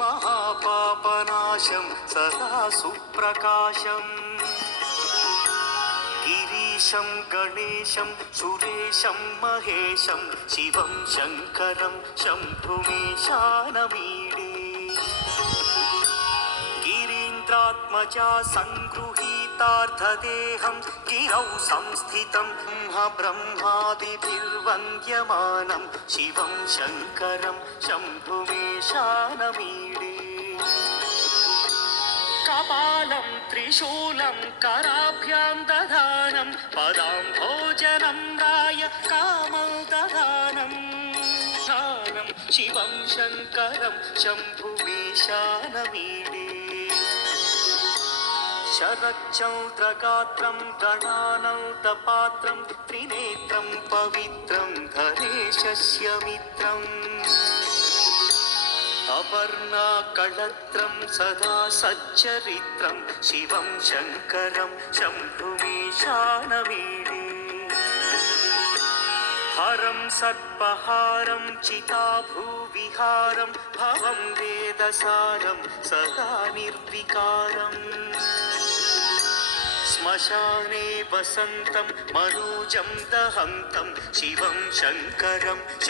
महापापनाशं सदा सुप्रकाशं गिरीशं गणेशं सुरेशं महेशं शिवं शङ्करं शम्भुमीशानमीडे गिरीन्द्रात्मजा सङ्गृहीतार्थदेहं गिरौ संस्थितं ब्रह्मादिभिर्वन्द्यमानं शिवं शङ्करं शम्भुमीशानमीडे कपालं त्रिशूलं कराभ्यां दधानं पदाम्भोजनं राय कामं दधानं ध्यानं शिवं शङ्करं शम्भुमीशानमीडे शरच्चौद्रगात्रं गणानन्दपात्रं त्रिनेत्रं पवित्रं गणेशस्य मित्रम् अपर्णाकळत्रं सदा सच्चरित्रं शिवं शङ्करं शम्भुमीशानमीडे हरं सर्पहारं चिताभूविहारं भवं वेदसारं सदा निर्विकारम् श्मशाने वसन्तं मनोजं दहन्तं शिवं शङ्करं